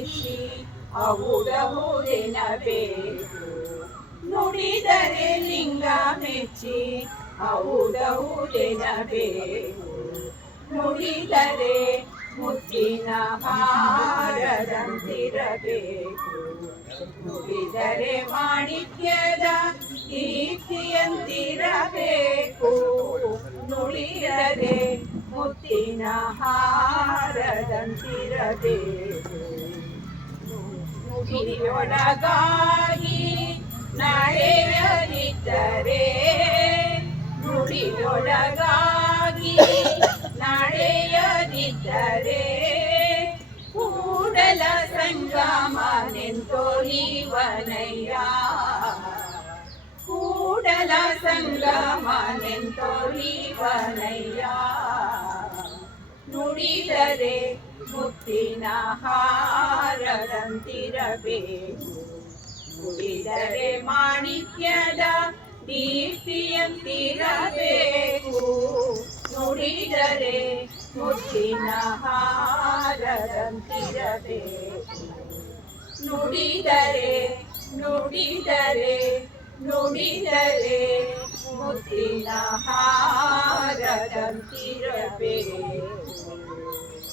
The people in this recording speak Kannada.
ಮೆಚ್ಚಿ ಹೌದೌದೆನಬೇಕು. ನುಡಿದರೆ ಲಿಂಗ ಮೆಚ್ಚಿ ಹೌದೌದೆನಬೇಕು. ನುಡಿದರೆ ಮುತ್ತಿನ ಹಾರದಂತಿರಬೇಕು. ನುಡಿದರೆ ಮಾಣಿಕ್ಯದ ದೀಪ್ತಿಯಂತಿರಬೇಕು. ನುಡಿದರೆ ಮುತ್ತಿನ ಹಾರದಂತಿರಬೇಕು. ನುಡಿಯೊಳಗಾಗಿ ನಡೆಯದಿದ್ದರೆ, ನುಡಿಯೊಳಗಾಗಿ ನಡೆಯದಿದ್ದರೆ ಕೂಡಲ ಸಂಗಮನೆಂತೊಲಿವನಯ್ಯ. ಕೂಡಲ ಸಂಗಮನೆಂತೊಲಿವನಯ್ಯ. ನುಡಿದರೆ ಮುತ್ತಿನ ಹಾರದಂತಿರಬೇಕು. ನುಡಿದರೆ ಮಾಣಿಕ್ಯದ ದೀಪ್ತಿಯಂತಿರಬೇಕು. ನುಡಿದರೆ ಮುತ್ತಿನ ಹಾರದಂತಿರಬೇಕು. ನುಡಿದರೆ ನುಡಿದರೆ ನುಡಿದರೆ ಮುತ್ತಿನ ಹಾರದಂತಿರಬೇಕು.